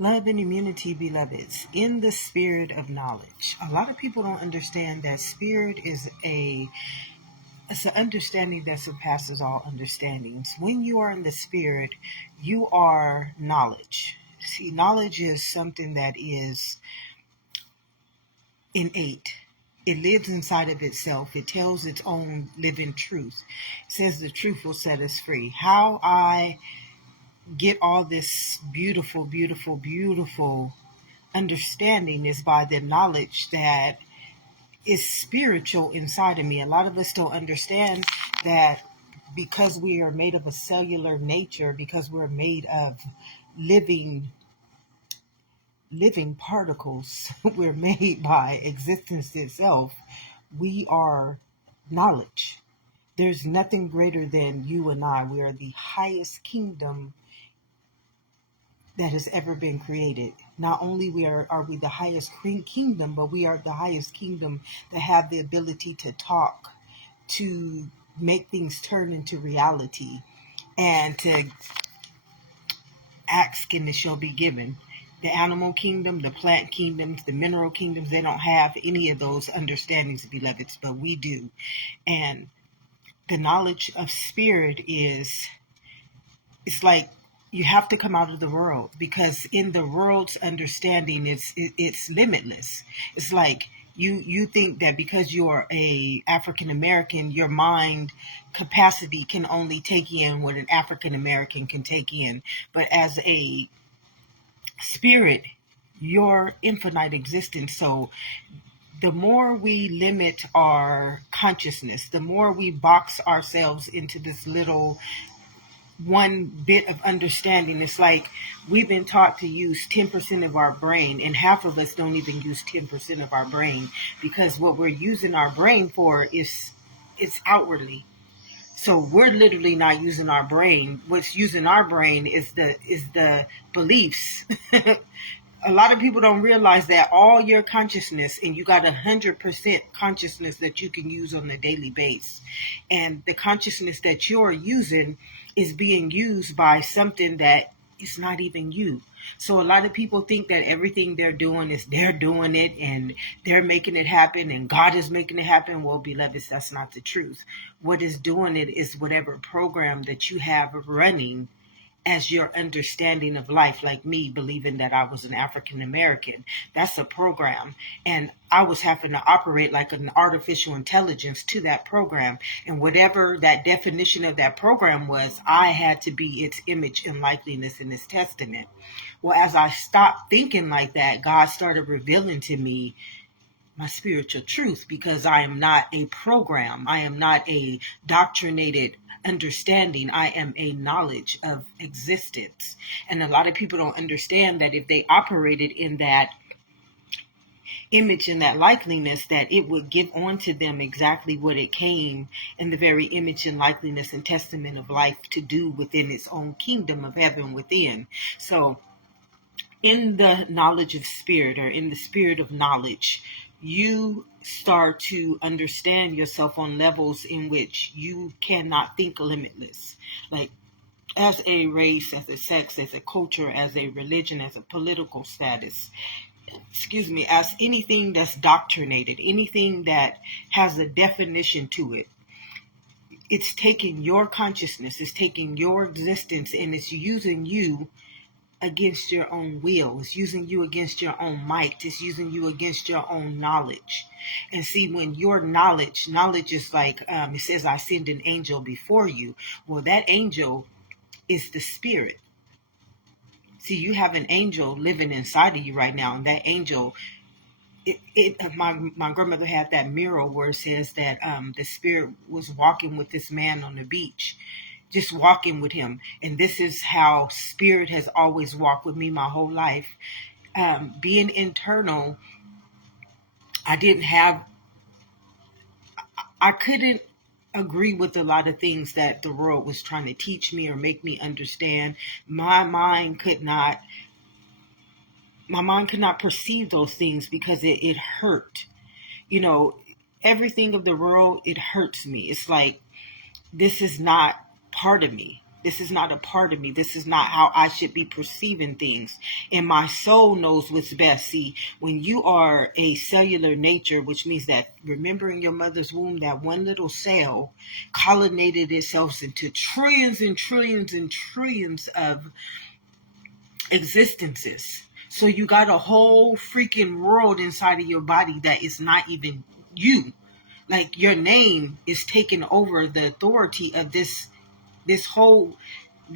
Love and immunity, beloveds, in the spirit of knowledge. A lot of people don't understand that spirit is it's an understanding that surpasses all understandings. When you are in the spirit, you are knowledge. See, knowledge is something that is innate. It lives inside of itself. It tells its own living truth. It says the truth will set us free. How I get all this beautiful, beautiful, beautiful understanding is by the knowledge that is spiritual inside of me. A lot of us don't understand that because we are made of a cellular nature, because we're made of living particles, we're made by existence itself. We are knowledge. There's nothing greater than you and I. We are the highest kingdom that has ever been created. Not only are we the highest kingdom, but we are the highest kingdom that have the ability to talk, to make things turn into reality, and to ask and it shall be given. The animal kingdom, the plant kingdoms, the mineral kingdoms, they don't have any of those understandings, beloveds, but we do. And the knowledge of spirit it's like you have to come out of the world, because in the world's understanding it's limitless. It's like you think that because you're a African American, your mind capacity can only take in what an African American can take in, but as a spirit, your infinite existence. So the more we limit our consciousness, the more we box ourselves into this little one bit of understanding. It's like we've been taught to use 10% of our brain, and half of us don't even use 10% of our brain, because what we're using our brain for is it's outwardly. So we're literally not using our brain. What's using our brain is the beliefs. A lot of people don't realize that all your consciousness, and you got 100% consciousness that you can use on a daily basis. And the consciousness that you're using is being used by something that is not even you. So a lot of people think that everything they're doing is they're doing it and they're making it happen and God is making it happen. Well, beloveds, that's not the truth. What is doing it is whatever program that you have running as your understanding of life. Like me believing that I was an African American, that's a program, and I was having to operate like an artificial intelligence to that program, and whatever that definition of that program was, I had to be its image and likeness in its testament. Well, as I stopped thinking like that, God started revealing to me my spiritual truth, because I am not a program. I am not a doctrinated understanding. I am a knowledge of existence. And a lot of people don't understand that if they operated in that image and that likeliness, that it would give onto them exactly what it came in the very image and likeliness and testament of life to do within its own kingdom of heaven within. So in the knowledge of spirit, or in the spirit of knowledge, you start to understand yourself on levels in which you cannot think limitless. Like as a race, as a sex, as a culture, as a religion, as a political status, as anything that's doctrinated, anything that has a definition to it. It's taking your consciousness, it's taking your existence, and it's using you against your own will. It's using you against your own might. It's using you against your own knowledge. And see, when your knowledge is like, it says, I send an angel before you. Well, that angel is the spirit. See, you have an angel living inside of you right now. And that angel, my grandmother had that mural where it says that the spirit was walking with this man on the beach, just walking with him. And this is how spirit has always walked with me my whole life. Being internal, I couldn't agree with a lot of things that the world was trying to teach me or make me understand. My mind could not perceive those things because it hurt. Everything of the world, it hurts me. It's like, this is not part of me. This is not a part of me. This is not how I should be perceiving things. And my soul knows what's best. See, when you are a cellular nature, which means that, remember in your mother's womb, that one little cell colonnaded itself into trillions and trillions and trillions of existences. So you got a whole freaking world inside of your body that is not even you. Like, your name is taking over the authority of this whole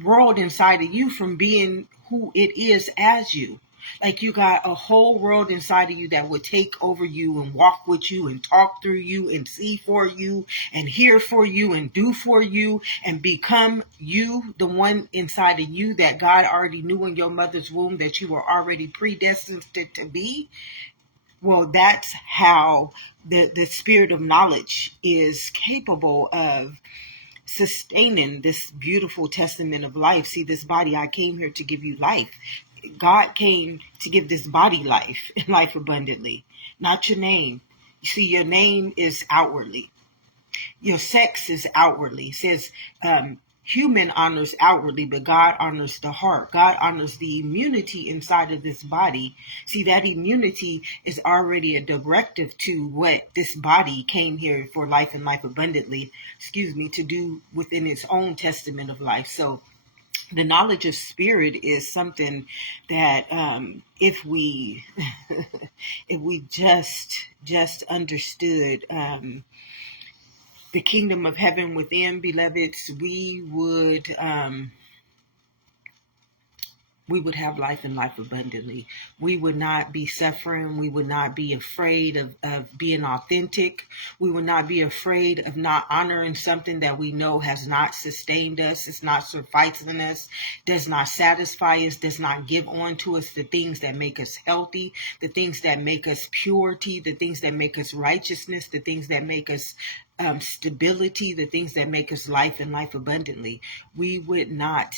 world inside of you from being who it is as you. Like, you got a whole world inside of you that would take over you and walk with you and talk through you and see for you and hear for you and do for you and become you, the one inside of you that God already knew in your mother's womb that you were already predestined to be. Well, that's how the spirit of knowledge is capable of sustaining this beautiful testament of life. See, this body, I came here to give you life. God came to give this body life and life abundantly, not your name. You see, your name is outwardly. Your sex is outwardly. It says, human honors outwardly, but God honors the heart. God honors the immunity inside of this body. See, that immunity is already a directive to what this body came here for life and life abundantly, to do within its own testament of life. So the knowledge of spirit is something that, if we if we just understood, the kingdom of heaven within, beloveds, we would have life and life abundantly. We would not be suffering. We would not be afraid of being authentic. We would not be afraid of not honoring something that we know has not sustained us, it's not sufficing us, does not satisfy us, does not give on to us the things that make us healthy, the things that make us purity, the things that make us righteousness, the things that make us stability, the things that make us life and life abundantly. We would not,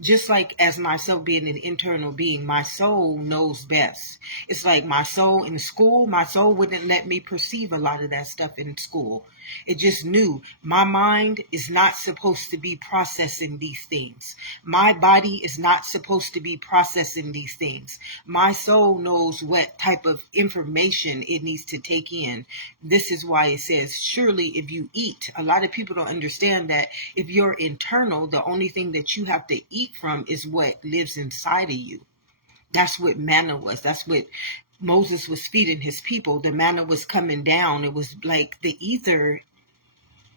just like as myself being an internal being, my soul knows best. It's like my soul in school, my soul wouldn't let me perceive a lot of that stuff in school. It just knew my mind is not supposed to be processing these things. My body is not supposed to be processing these things. My soul knows what type of information it needs to take in. This is why it says, surely if you eat, a lot of people don't understand that if you're internal, the only thing that you have to eat from is what lives inside of you. That's what manna was. That's what Moses was feeding his people. The manna was coming down. It was like the ether.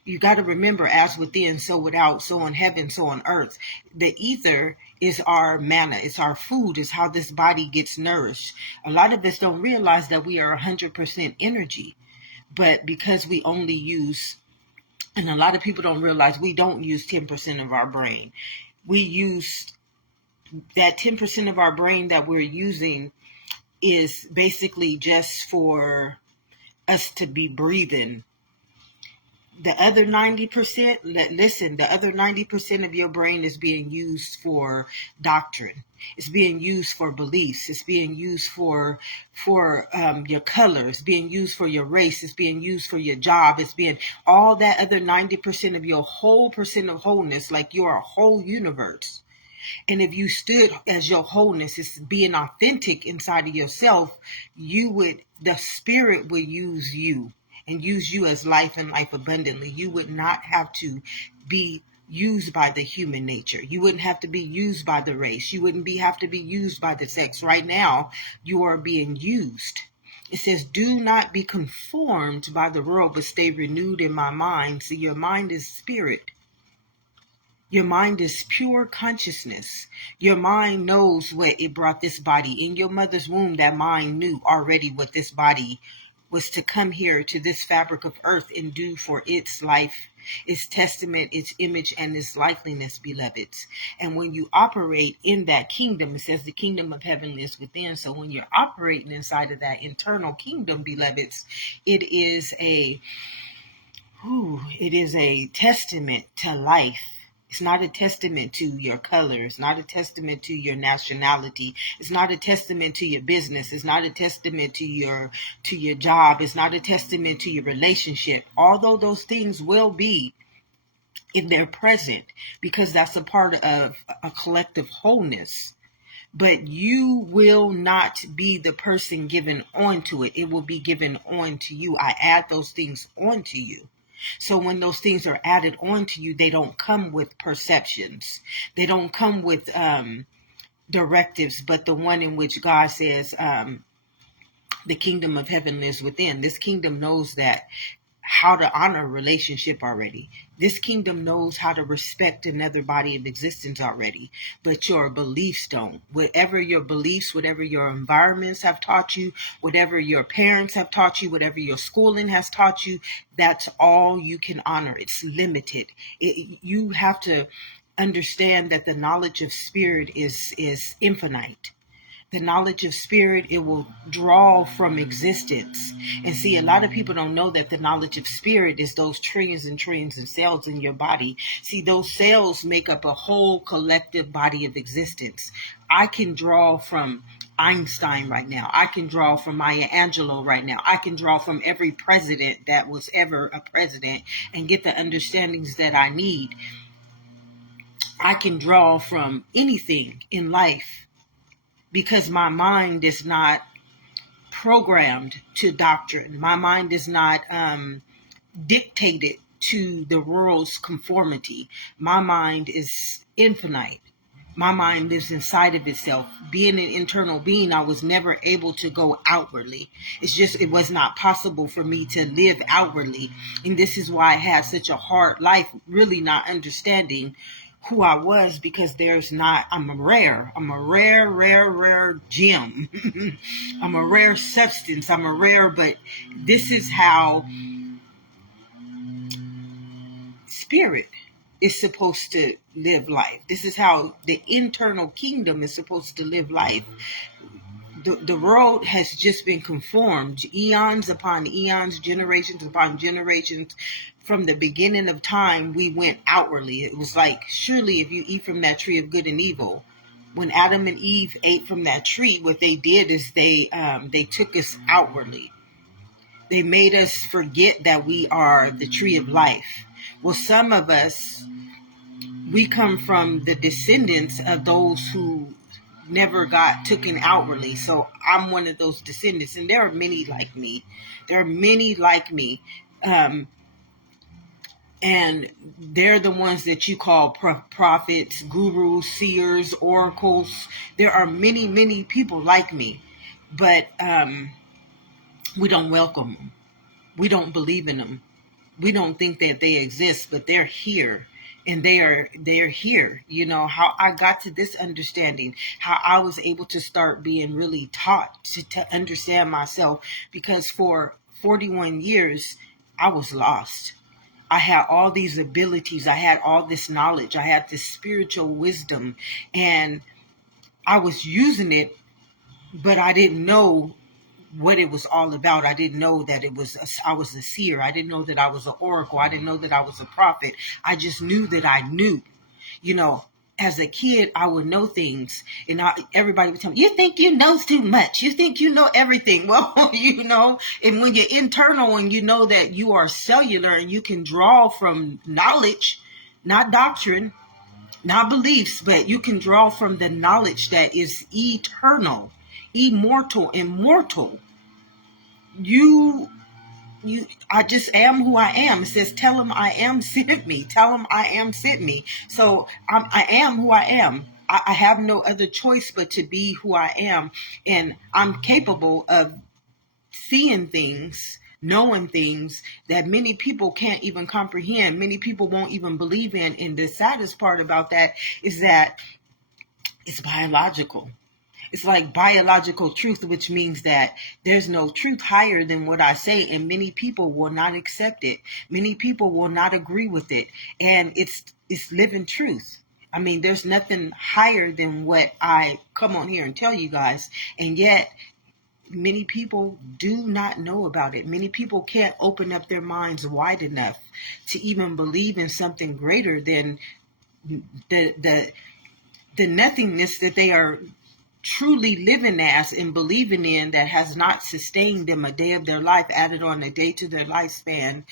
You got to remember, as within, so without, so on heaven, so on earth. The ether is our manna. It's our food. It's how this body gets nourished. A lot of us don't realize that we are 100% energy. But because we only use, and a lot of people don't realize, we don't use 10% of our brain. We use that 10% of our brain that we're using is basically just for us to be breathing. The other 90%, listen, the other 90% of your brain is being used for doctrine. It's being used for beliefs. It's being used for your color. It's being used for your race. It's being used for your job. It's being all that other 90% of your whole percent of wholeness, like you're a whole universe. And if you stood as your wholeness, is being authentic inside of yourself, the spirit would use you and use you as life and life abundantly. You would not have to be used by the human nature. You wouldn't have to be used by the race. You wouldn't have to be used by the sex. Right now, you are being used. It says, do not be conformed by the world, but stay renewed in my mind. So your mind is spirit. Your mind is pure consciousness. Your mind knows what it brought this body. In your mother's womb, that mind knew already what this body was to come here to this fabric of earth and do for its life, its testament, its image, and its likeness, beloveds. And when you operate in that kingdom, it says the kingdom of heaven lives within. So when you're operating inside of that internal kingdom, beloveds, it is a testament to life. It's not a testament to your color. It's not a testament to your nationality. It's not a testament to your business. It's not a testament to your job. It's not a testament to your relationship. Although those things will be if they're present, because that's a part of a collective wholeness. But you will not be the person given onto it. It will be given on to you. I add those things onto you. So when those things are added onto you, they don't come with perceptions. They don't come with directives, but the one in which God says, the kingdom of heaven lives within. This kingdom knows that how to honor a relationship already. This kingdom knows how to respect another body of existence already, but your beliefs don't. Whatever your beliefs, whatever your environments have taught you, whatever your parents have taught you, whatever your schooling has taught you, that's all you can honor. It's limited. You have to understand that the knowledge of spirit is infinite. The knowledge of spirit, it will draw from existence. And see, a lot of people don't know that the knowledge of spirit is those trillions and trillions of cells in your body. See, those cells make up a whole collective body of existence. I can draw from Einstein right now. I can draw from Maya Angelou right now. I can draw from every president that was ever a president and get the understandings that I need. I can draw from anything in life, because my mind is not programmed to doctrine. My mind is not dictated to the world's conformity. My mind is infinite. My mind lives inside of itself. Being an internal being, I was never able to go outwardly. It was not possible for me to live outwardly. And this is why I had such a hard life, really not understanding who I was, because I'm a rare gem. I'm a rare substance. But this is how spirit is supposed to live life. This is how the internal kingdom is supposed to live life. The world has just been conformed eons upon eons, generations upon generations. From the beginning of time, we went outwardly. It was like, surely if you eat from that tree of good and evil, when Adam and Eve ate from that tree, what they did is they took us outwardly. They made us forget that we are the tree of life. Well, some of us, we come from the descendants of those who never got taken outwardly. So I'm one of those descendants, and there are many like me. And they're the ones that you call prophets, gurus, seers, oracles. There are many, many people like me, but we don't welcome them. We don't believe in them. We don't think that they exist, but they're here. And they're here. You know, how I got to this understanding, how I was able to start being really taught to understand myself, because for 41 years, I was lost. I had all these abilities. I had all this knowledge. I had this spiritual wisdom, and I was using it, but I didn't know what it was all about. I didn't know that I was a seer. I didn't know that I was an oracle. I didn't know that I was a prophet. I just knew that I knew. You know, as a kid, I would know things, and everybody would tell me, you think you know too much. You think you know everything. Well, you know, and when you're internal and you know that you are cellular and you can draw from knowledge, not doctrine, not beliefs, but you can draw from the knowledge that is eternal, immortal. I just am who I am. It says, tell him I am sent me. Tell him I am sent me. So I am who I am. I have no other choice but to be who I am. And I'm capable of seeing things, knowing things that many people can't even comprehend. Many people won't even believe in. And the saddest part about that is that it's biological. It's like biological truth, which means that there's no truth higher than what I say, and many people will not accept it. Many people will not agree with it, and it's living truth. I mean, there's nothing higher than what I come on here and tell you guys, and yet many people do not know about it. Many people can't open up their minds wide enough to even believe in something greater than the the nothingness that they are truly living as and believing in, that has not sustained them a day of their life, added on a day to their lifespan,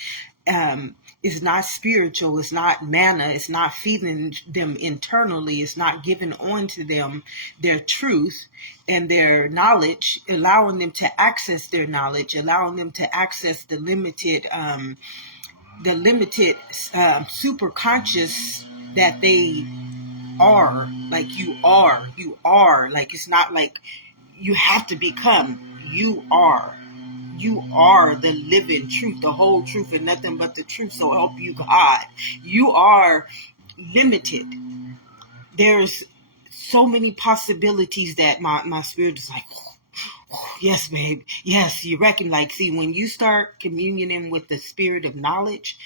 is not spiritual, it's not manna, it's not feeding them internally, it's not giving on to them their truth and their knowledge, allowing them to access their knowledge, allowing them to access the limited super conscious that they are. Like you are like, it's not like you have to become. You are the living truth, the whole truth, and nothing but the truth, so help you God. You are limited. There's so many possibilities that my spirit is like, oh, yes, babe, yes. You reckon, like, see, when you start communing with the spirit of knowledge,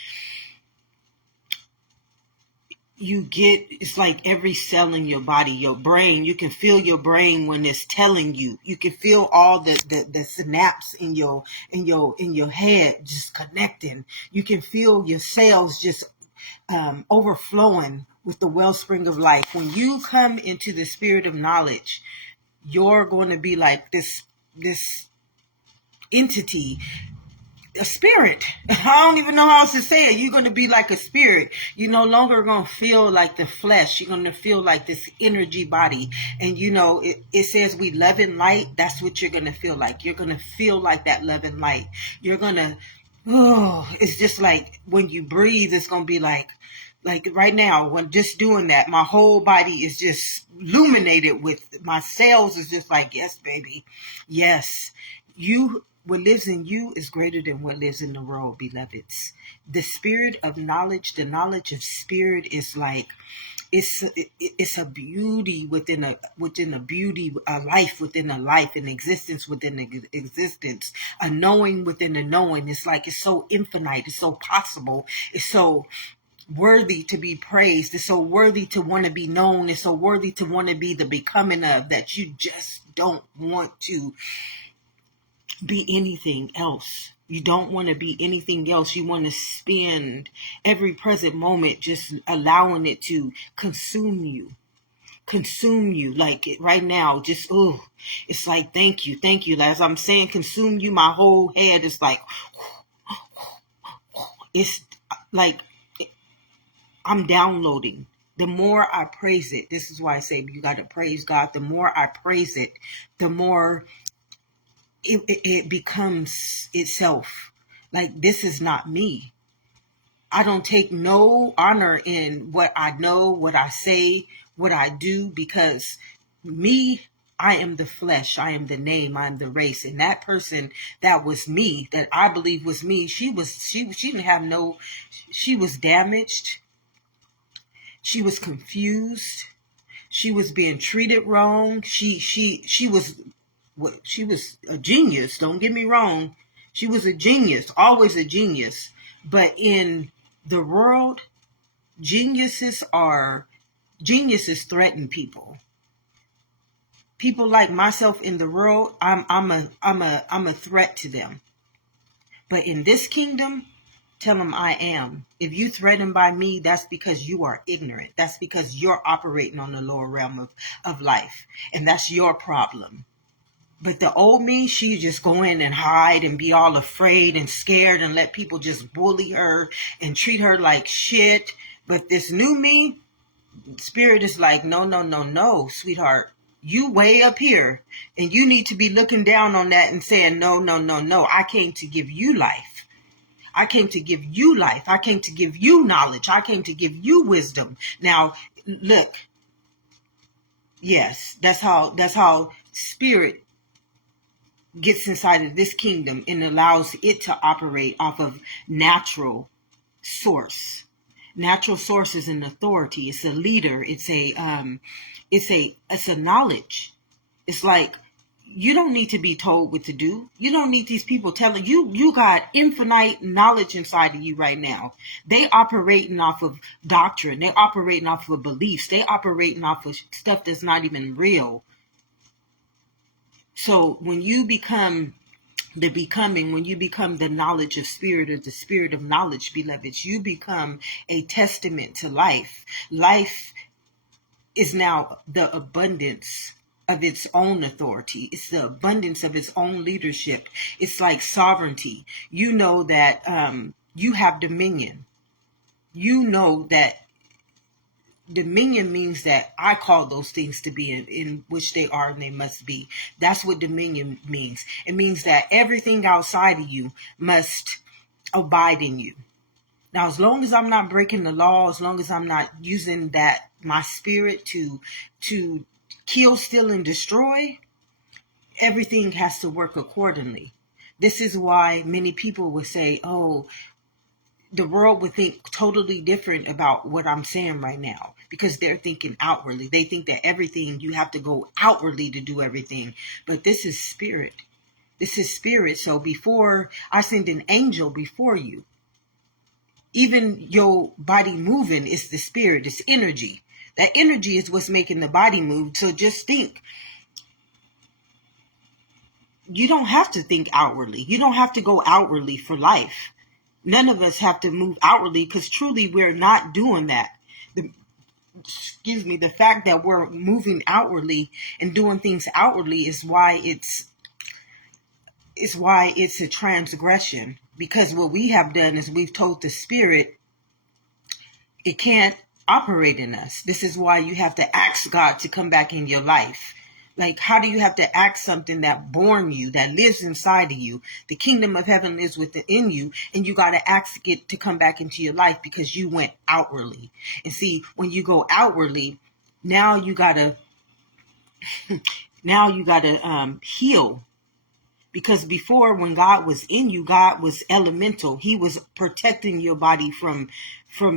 it's like every cell in your body, your brain, you can feel your brain when it's telling you. You can feel all the synapse in your head just connecting. You can feel your cells just overflowing with the wellspring of life. When you come into the spirit of knowledge, you're going to be like this entity, a spirit. I don't even know how else to say it. You're going to be like a spirit. You're no longer going to feel like the flesh. You're going to feel like this energy body. And it says we love and light. That's what you're going to feel like. You're going to feel like that love and light. You're going to, it's just like when you breathe, it's going to be like right now, when just doing that, my whole body is just illuminated with, my cells is just like, yes, baby. Yes. What lives in you is greater than what lives in the world, beloveds. The spirit of knowledge, the knowledge of spirit is like, it's a beauty within a beauty, a life within a life, an existence within an existence, a knowing within a knowing. It's like, it's so infinite, it's so possible, it's so worthy to be praised, it's so worthy to want to be known, it's so worthy to want to be the becoming of, that you just don't want to be anything else. You don't want to be anything else. You want to spend every present moment just allowing it to consume you. Like it right now, just, it's like, thank you. As I'm saying consume you, my whole head is like, it's like I'm downloading. The more I praise it, this is why I say you got to praise God. The more I praise it, the more it becomes itself. Like, this is not me. I don't take no honor in what I know, what I say, what I do, because me, I am the flesh, I am the name, I am the race. And that person that was me, that I believe was me, she didn't have no, she was damaged. She was confused. She was being treated wrong. She was a genius. Don't get me wrong. She was a genius, always a genius. But in the world, geniuses threaten people. People like myself in the world, I'm a threat to them. But in this kingdom, tell them I am. If you threatened by me, that's because you are ignorant. That's because you're operating on the lower realm of life. And that's your problem. But the old me, she just go in and hide and be all afraid and scared and let people just bully her and treat her like shit. But this new me, spirit is like, no, sweetheart. You way up here, and you need to be looking down on that and saying, no. I came to give you life. I came to give you life. I came to give you knowledge. I came to give you wisdom. Now, look. Yes, that's how spirit gets inside of this kingdom and allows it to operate off of natural source. Natural source is an authority. It's a leader. It's a knowledge. It's like, you don't need to be told what to do. You don't need these people telling you. You got infinite knowledge inside of you right now. They operating off of doctrine. They operating off of beliefs. They operating off of stuff that's not even real. So when you become the becoming, when you become the knowledge of spirit, or the spirit of knowledge, beloveds, you become a testament to life. Life is now the abundance of its own authority. It's the abundance of its own leadership. It's like sovereignty. You know that you have dominion. You know that dominion means that I call those things to be in which they are and they must be. That's what dominion means. It means that everything outside of you must abide in you. Now, as long as I'm not breaking the law, as long as I'm not using that my spirit to kill, steal, and destroy, everything has to work accordingly. This is why many people would say, oh, the world would think totally different about what I'm saying right now, because they're thinking outwardly. They think that everything, you have to go outwardly to do everything. But this is spirit. This is spirit. So before I send an angel before you, even your body moving is the spirit, it's energy. That energy is what's making the body move. So just think. You don't have to think outwardly. You don't have to go outwardly for life. None of us have to move outwardly, because truly we're not doing that. The fact that we're moving outwardly and doing things outwardly is why it's a transgression. Because what we have done is we've told the spirit it can't operate in us. This is why you have to ask God to come back in your life. Like, how do you have to ask something that born you, that lives inside of you? The kingdom of heaven lives within you, and you got to ask it to come back into your life because you went outwardly. And see, when you go outwardly, now you got to heal. Because before, when God was in you, God was elemental. He was protecting your body from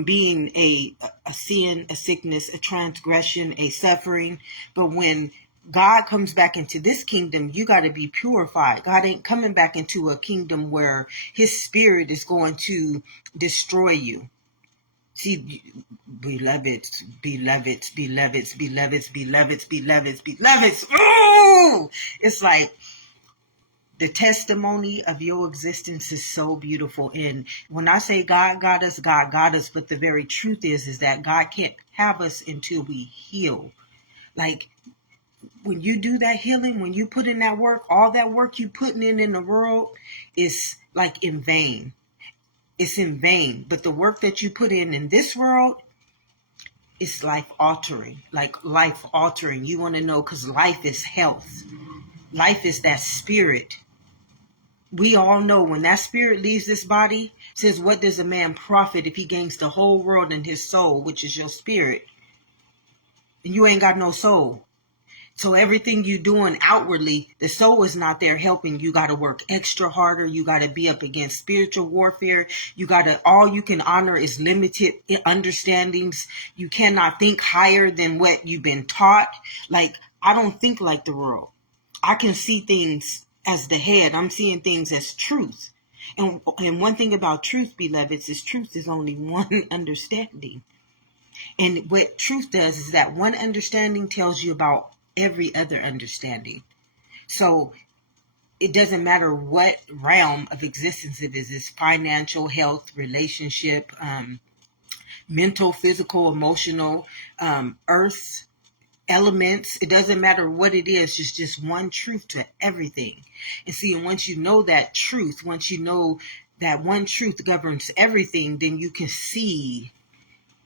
being a sin, a sickness, a transgression, a suffering. But when God comes back into this kingdom, you got to be purified. God ain't coming back into a kingdom where his spirit is going to destroy you. See, beloveds. Ooh! It's like, the testimony of your existence is so beautiful. And when I say God got us, God got us. But the very truth is that God can't have us until we heal. Like, when you do that healing, when you put in that work, all that work you putting in the world is like in vain. It's in vain. But the work that you put in this world is life altering. Like life altering. You want to know, because life is health. Life is that spirit. We all know when that spirit leaves this body, says, what does a man profit if he gains the whole world and his soul, which is your spirit? And you ain't got no soul. So everything you doing outwardly, the soul is not there helping. You got to work extra harder. You got to be up against spiritual warfare. All you can honor is limited understandings. You cannot think higher than what you've been taught. Like, I don't think like the world. I can see things as the head. I'm seeing things as truth. And one thing about truth, beloveds, is truth is only one understanding. And what truth does is that one understanding tells you about every other understanding. So it doesn't matter what realm of existence it is. It's financial, health, relationship, mental, physical, emotional, earth, elements. It doesn't matter what it is. It's just one truth to everything. And see, and once you know that truth, once you know that one truth governs everything, then you can see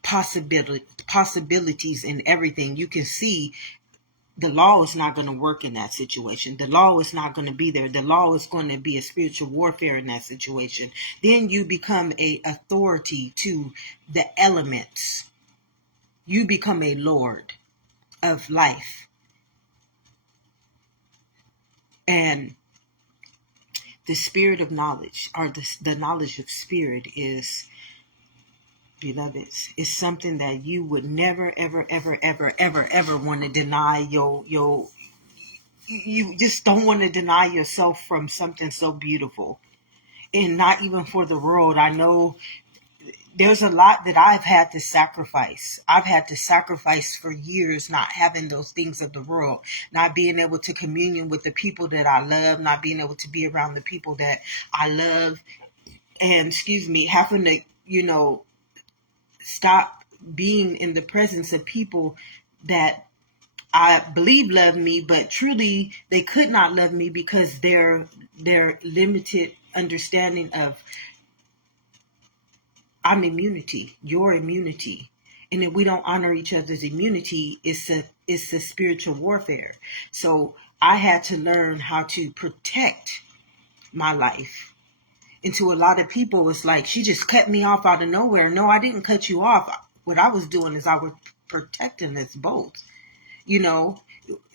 possibilities in everything. You can see the law is not going to work in that situation. The law is not going to be there. The law is going to be a spiritual warfare in that situation. Then you become a authority to the elements. You become a Lord of life. And the spirit of knowledge, or the knowledge of spirit, is, beloveds, is something that you would never, ever, ever, ever, ever, ever want to deny you just don't want to deny yourself from something so beautiful. And not even for the world. I know there's a lot that I've had to sacrifice. I've had to sacrifice for years, not having those things of the world, not being able to communion with the people that I love, not being able to be around the people that I love, and having to, stop being in the presence of people that I believe love me, but truly they could not love me because their limited understanding of I'm immunity, your immunity. And if we don't honor each other's immunity, it's a spiritual warfare. So I had to learn how to protect my life. And to a lot of people, it's like, she just cut me off out of nowhere. No, I didn't cut you off. What I was doing is I was protecting us both. You know,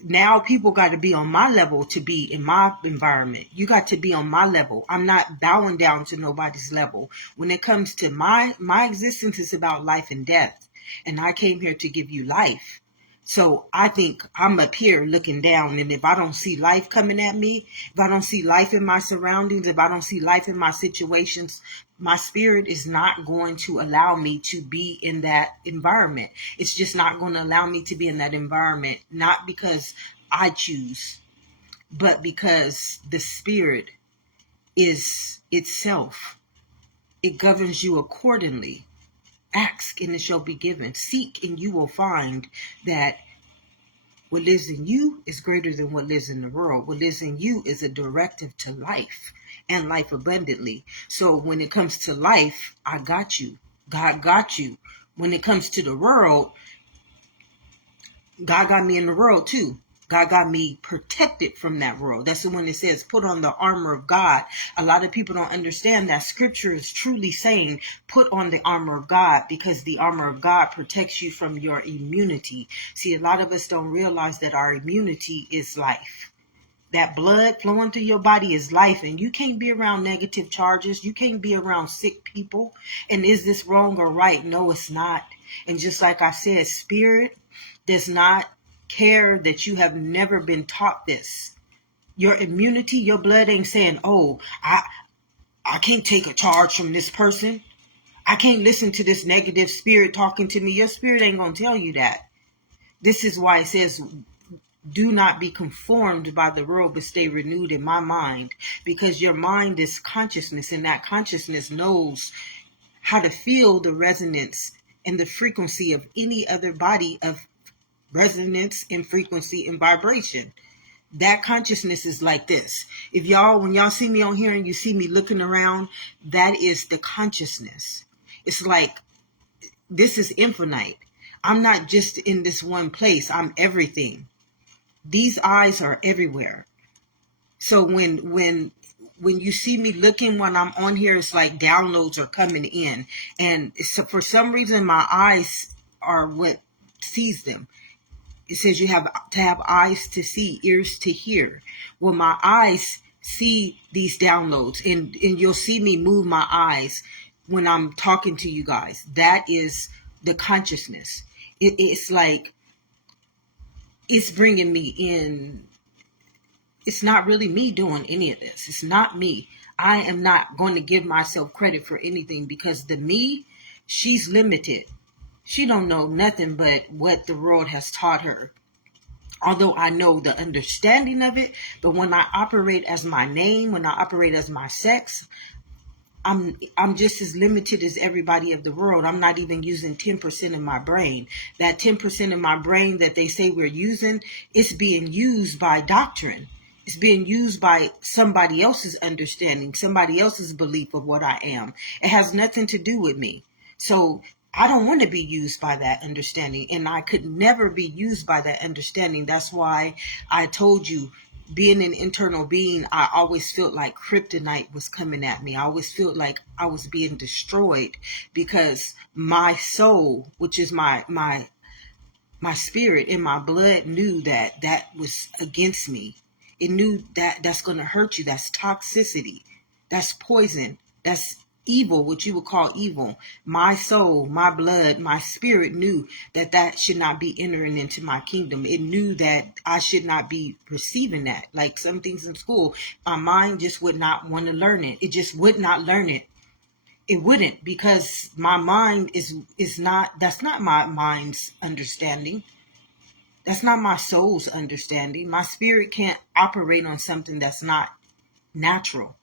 now people got to be on my level to be in my environment. You got to be on my level. I'm not bowing down to nobody's level. When it comes to my existence, is about life and death. And I came here to give you life. So I think I'm up here looking down, and if I don't see life coming at me, if I don't see life in my surroundings, if I don't see life in my situations, my spirit is not going to allow me to be in that environment. It's just not going to allow me to be in that environment, not because I choose, but because the spirit is itself. It governs you accordingly. Ask and it shall be given. Seek and you will find that what lives in you is greater than what lives in the world. What lives in you is a directive to life and life abundantly. So when it comes to life, I got you. God got you. When it comes to the world, God got me in the world too. God got me protected from that world. That's the one that says, put on the armor of God. A lot of people don't understand that scripture is truly saying, put on the armor of God, because the armor of God protects you from your immunity. See, a lot of us don't realize that our immunity is life. That blood flowing through your body is life, and you can't be around negative charges. You can't be around sick people. And is this wrong or right? No, it's not. And just like I said, spirit does not care that you have never been taught this. Your immunity, your blood ain't saying, oh, I can't take a charge from this person. I can't listen to this negative spirit talking to me. Your spirit ain't going to tell you that. This is why it says, do not be conformed by the world, but stay renewed in my mind, because your mind is consciousness, and that consciousness knows how to feel the resonance and the frequency of any other body of resonance and frequency and vibration. That consciousness is like this. When y'all see me on here and you see me looking around, that is the consciousness. It's like, this is infinite. I'm not just in this one place. I'm everything. These eyes are everywhere. So when you see me looking when I'm on here, it's like downloads are coming in. And so for some reason, my eyes are what sees them. It says you have to have eyes to see, ears to hear. Well, my eyes see these downloads, and you'll see me move my eyes when I'm talking to you guys. That is the consciousness. It's like, it's bringing me in. It's not really me doing any of this. It's not me. I am not going to give myself credit for anything, because the me, she's limited. She don't know nothing but what the world has taught her. Although I know the understanding of it, but when I operate as my name, when I operate as my sex, I'm just as limited as everybody of the world. I'm not even using 10% of my brain. That 10% of my brain that they say we're using, it's being used by doctrine. It's being used by somebody else's understanding, somebody else's belief of what I am. It has nothing to do with me. So I don't want to be used by that understanding, and I could never be used by that understanding. That's why I told you, being an internal being, I always felt like kryptonite was coming at me. I always felt like I was being destroyed, because my soul, which is my spirit and my blood, knew that was against me. It knew that that's going to hurt you. That's toxicity. That's poison. That's evil, what you would call evil. My soul, my blood, my spirit knew that should not be entering into my kingdom. It knew that I should not be receiving that. Like some things in school, my mind just would not want to learn it. It just would not learn it. It wouldn't, because my mind is not, that's not my mind's understanding. That's not my soul's understanding. My spirit can't operate on something that's not natural.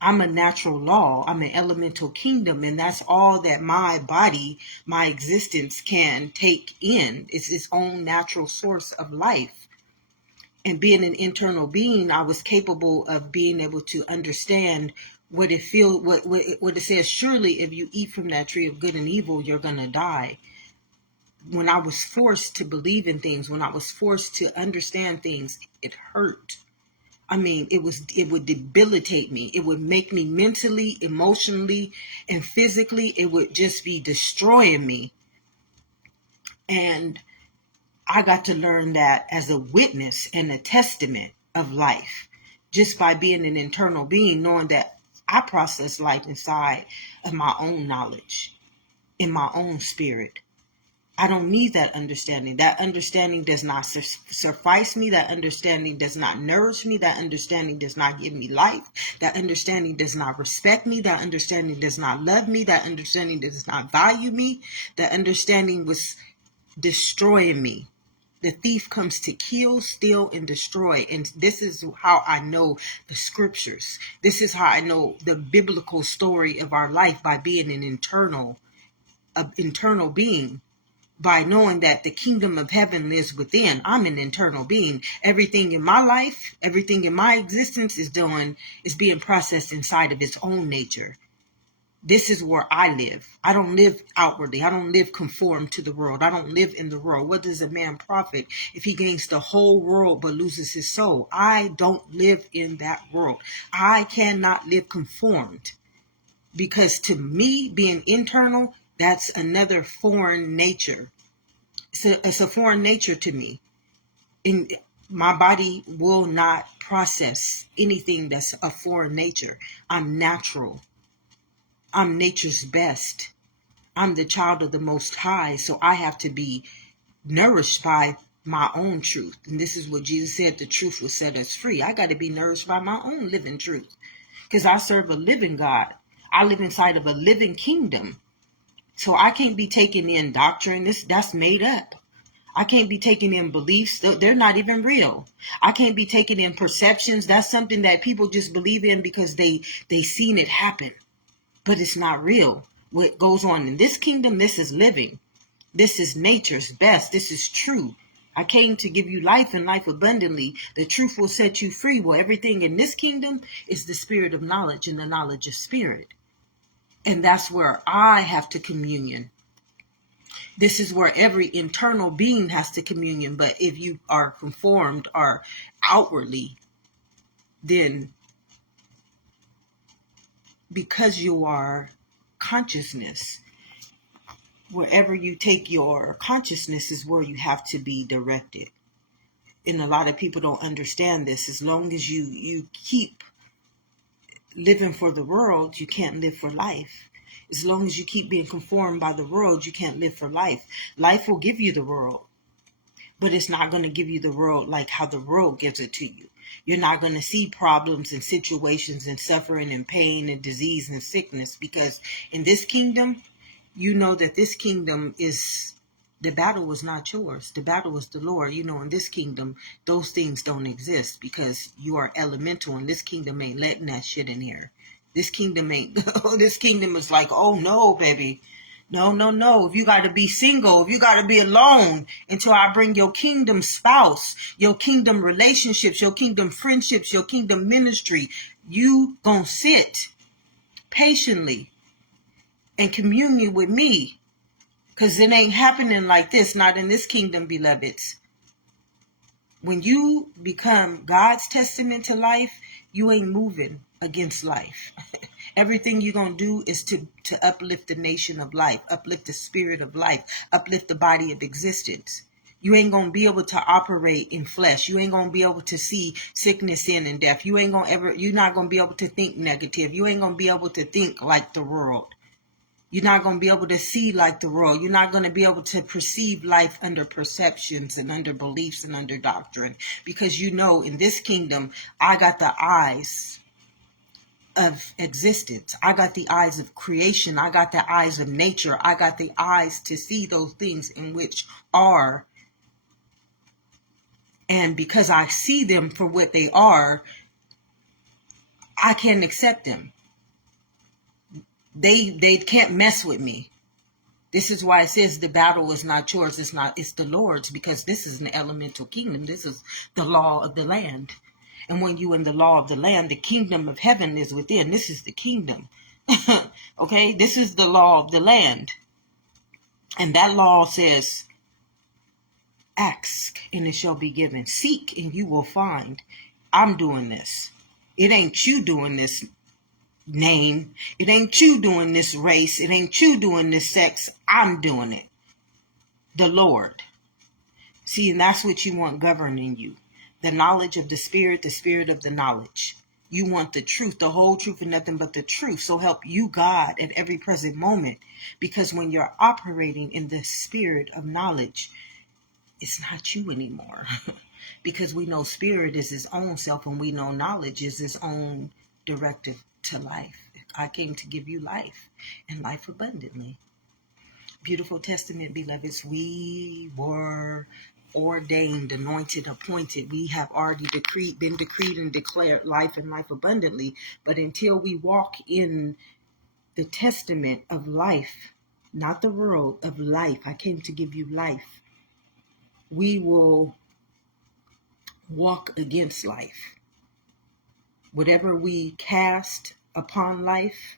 I'm a natural law. I'm an elemental kingdom, and that's all that my body, my existence can take in. It's its own natural source of life. And being an internal being, I was capable of being able to understand what it feels, what it says. Surely, if you eat from that tree of good and evil, you're gonna die. When I was forced to believe in things, when I was forced to understand things, it hurt. I mean, it would debilitate me. It would make me mentally, emotionally, and physically. It would just be destroying me. And I got to learn that as a witness and a testament of life, just by being an internal being, knowing that I process life inside of my own knowledge, in my own spirit. I don't need that understanding. That understanding does not suffice me. That understanding does not nourish me. That understanding does not give me life. That understanding does not respect me. That understanding does not love me. That understanding does not value me. That understanding was destroying me. The thief comes to kill, steal, and destroy. And this is how I know the scriptures. This is how I know the biblical story of our life, by being an internal being. By knowing that the kingdom of heaven lives within. I'm an internal being. Everything in my life, everything in my existence is being processed inside of its own nature. This is where I live. I don't live outwardly. I don't live conformed to the world. I don't live in the world. What does a man profit if he gains the whole world but loses his soul? I don't live in that world. I cannot live conformed, because to me, being internal, that's another foreign nature. It's a foreign nature to me. And my body will not process anything that's a foreign nature. I'm natural. I'm nature's best. I'm the child of the Most High, so I have to be nourished by my own truth. And this is what Jesus said, the truth will set us free. I got to be nourished by my own living truth, because I serve a living God. I live inside of a living kingdom. So I can't be taking in doctrine. That's made up. I can't be taking in beliefs. They're not even real. I can't be taking in perceptions. That's something that people just believe in because they seen it happen. But it's not real. What goes on in this kingdom, this is living. This is nature's best. This is true. I came to give you life and life abundantly. The truth will set you free. Well, everything in this kingdom is the spirit of knowledge and the knowledge of spirit. And that's where I have to communion. This is where every internal being has to communion. But if you are conformed or outwardly, then because you are consciousness, wherever you take your consciousness is where you have to be directed. And a lot of people don't understand this. As long as you keep living for the world, you can't live for life. As long as you keep being conformed by the world, you can't live for life. Life will give you the world, but it's not going to give you the world like how the world gives it to you. You're not going to see problems and situations and suffering and pain and disease and sickness, because in this kingdom, you know that this kingdom is, the battle was not yours. The battle was the Lord. You know, in this kingdom, those things don't exist because you are elemental, and this kingdom ain't letting that shit in here. This kingdom ain't, this kingdom is like, oh no, baby. No, no, no. If you got to be single, if you got to be alone until I bring your kingdom spouse, your kingdom relationships, your kingdom friendships, your kingdom ministry, you gonna sit patiently and communion with me. Because it ain't happening like this, not in this kingdom, beloveds. When you become God's testament to life, you ain't moving against life. Everything you're going to do is to uplift the nation of life, uplift the spirit of life, uplift the body of existence. You ain't going to be able to operate in flesh. You ain't going to be able to see sickness, sin, and death. You're not going to be able to think negative. You ain't going to be able to think like the world. You're not going to be able to see like the world. You're not going to be able to perceive life under perceptions and under beliefs and under doctrine. Because you know, in this kingdom, I got the eyes of existence. I got the eyes of creation. I got the eyes of nature. I got the eyes to see those things in which are. And because I see them for what they are, I can't accept them. They can't mess with me. This is why it says the battle is not yours, it's the Lord's, because this is an elemental kingdom. This is the law of the land. And when you in the law of the land, the kingdom of heaven is within. This is the kingdom. Okay, this is the law of the land. And that law says, ask and it shall be given. Seek and you will find. I'm doing this. It ain't you doing this name. It ain't you doing this race. It ain't you doing this sex. I'm doing it. The Lord. See, and that's what you want governing you. The knowledge of the spirit of the knowledge. You want the truth, the whole truth and nothing but the truth. So help you God at every present moment. Because when you're operating in the spirit of knowledge, it's not you anymore. Because we know spirit is his own self and we know knowledge is his own directive to life. I came to give you life and life abundantly. Beautiful testament, beloveds. We were ordained, anointed, appointed. We have already been decreed and declared life and life abundantly. But until we walk in the testament of life, not the world, of life, I came to give you life, we will walk against life. Whatever we cast upon life,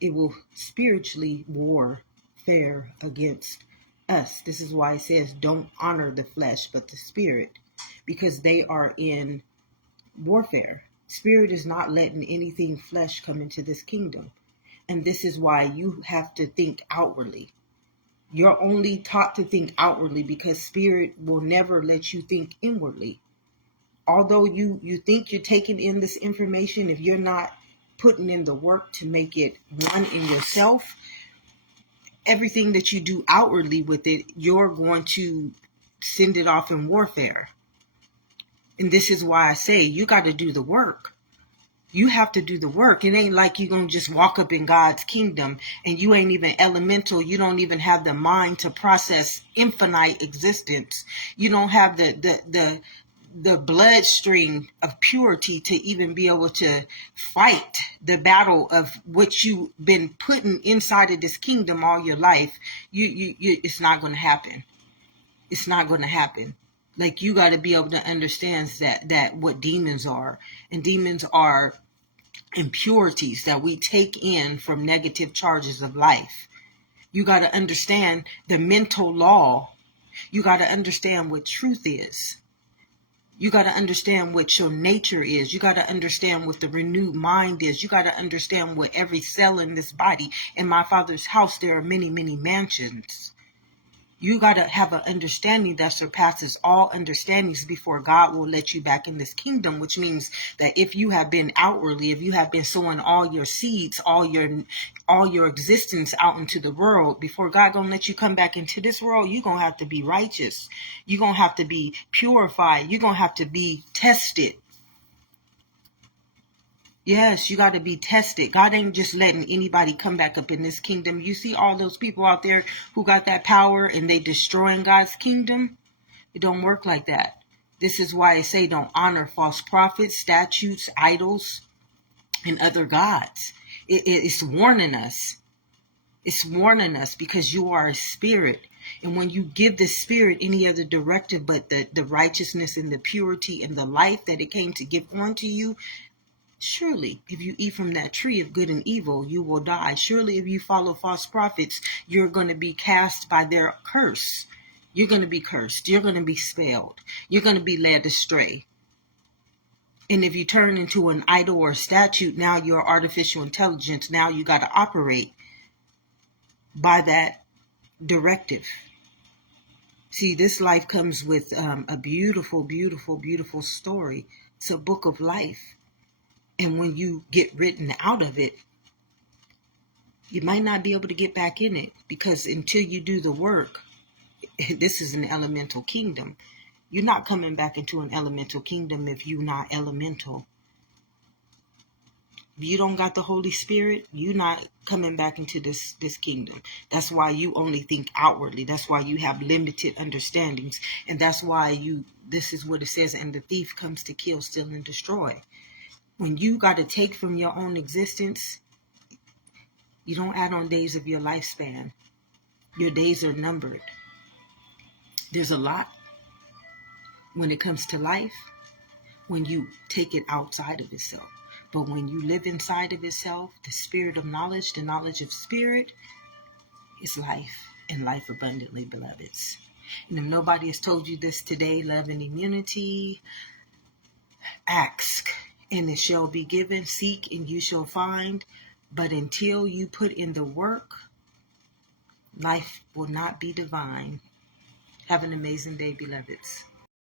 it will spiritually warfare against us. This is why it says don't honor the flesh but the spirit, because they are in warfare. Spirit is not letting anything flesh come into this kingdom. And this is why you have to think outwardly. You're only taught to think outwardly because spirit will never let you think inwardly. Although you think you're taking in this information, if you're not putting in the work to make it one in yourself, everything that you do outwardly with it, you're going to send it off in warfare. And this is why I say you got to do the work. You have to do the work. It ain't like you're going to just walk up in God's kingdom and you ain't even elemental. You don't even have the mind to process infinite existence. You don't have the bloodstream of purity to even be able to fight the battle of what you've been putting inside of this kingdom all your life. It's not going to happen. It's not going to happen. Like, you got to be able to understand that what demons are, and demons are impurities that we take in from negative charges of life. You got to understand the mental law. You got to understand what truth is. You got to understand what your nature is. You got to understand what the renewed mind is. You got to understand what every cell in this body. In my Father's house, there are many, many mansions. You got to have an understanding that surpasses all understandings before God will let you back in this kingdom, which means that if you have been outwardly, if you have been sowing all your seeds, all your existence out into the world, before God going to let you come back into this world, you're going to have to be righteous. You're going to have to be purified. You're going to have to be tested. Yes, you got to be tested. God ain't just letting anybody come back up in this kingdom. You see all those people out there who got that power and they destroying God's kingdom? It don't work like that. This is why I say don't honor false prophets, statutes, idols, and other gods. It's warning us. It's warning us because you are a spirit. And when you give the spirit any other directive but the righteousness and the purity and the life that it came to give unto you, surely, if you eat from that tree of good and evil, you will die. Surely, if you follow false prophets, you're going to be cast by their curse. You're going to be cursed. You're going to be spelled. You're going to be led astray. And if you turn into an idol or a statue, now you're artificial intelligence. Now you got to operate by that directive. See, this life comes with a beautiful, beautiful, beautiful story. It's a book of life. And when you get written out of it, you might not be able to get back in it, because until you do the work, this is an elemental kingdom. You're not coming back into an elemental kingdom if you're not elemental. If you don't got the Holy Spirit, you're not coming back into this kingdom. That's why you only think outwardly. That's why you have limited understandings. And that's why this is what it says, and the thief comes to kill, steal, and destroy. When you got to take from your own existence, you don't add on days of your lifespan. Your days are numbered. There's a lot when it comes to life when you take it outside of itself. But when you live inside of itself, the spirit of knowledge, the knowledge of spirit, is life, and life abundantly, beloveds. And if nobody has told you this today, love and immunity, ask and it shall be given, seek and you shall find. But until you put in the work, life will not be divine. Have an amazing day, beloveds.